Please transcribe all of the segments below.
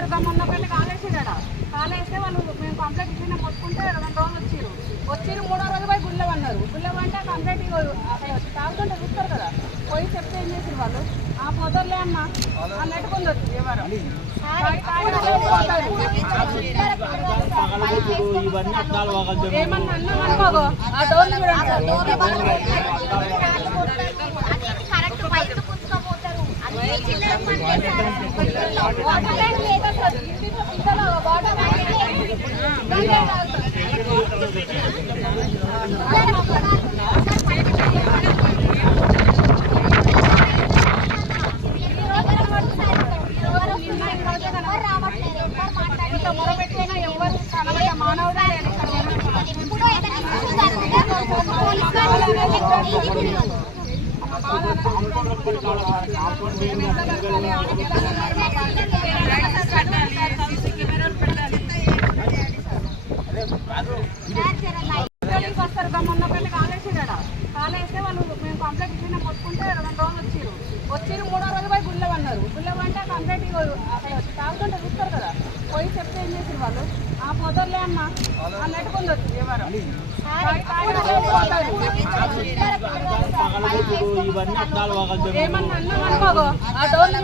వస్తారు మొన్న పెళ్లి కాలేసాడ కాలేస్తే వాళ్ళు మేము కంప్లైంట్ ఇచ్చిన మొత్తుకుంటే 2 రోజులు వచ్చిరు 3వ రోజు పోయి గుళ్ళవన్నారు గుళ్ళవంటే కంప్లైంట్ తాగుతుంటే చూస్తారు కదా పోయి చెప్తే ఏం చేసారు వాళ్ళు ఆ పొదర్లే అన్న అన్నట్టుకుంది ఎవరు ఏమన్నా అన్నాం అనుకోగో ఆ డోర్లు మొరబెట్టినా ఎవరు మానవుడే వస్తారు మొన్న పెళ్లి కాలేసాడ కాలేస్తే వాళ్ళు మేము కంప్లైంట్ ఇచ్చిన మొత్తుకుంటే 2 రోజులు వచ్చిరు 3వ రోజు పోయి గుళ్ళవన్నారు గుళ్ళవంటే కంప్లైంట్ తాగుతుంటే చూస్తారు కదా పోయి చెప్తే ఏం చేసారు వాళ్ళు ఆ పొదర్లే అన్న అన్నట్టుకుంది ఎవరు ఏమన్నా అన్నాం అనుకోగో ఆ డోర్లు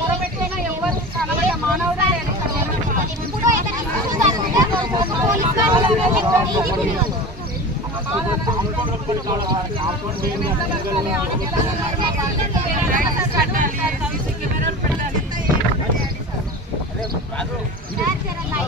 మొరబెట్టినా ఎవరు మానవుడే బాగా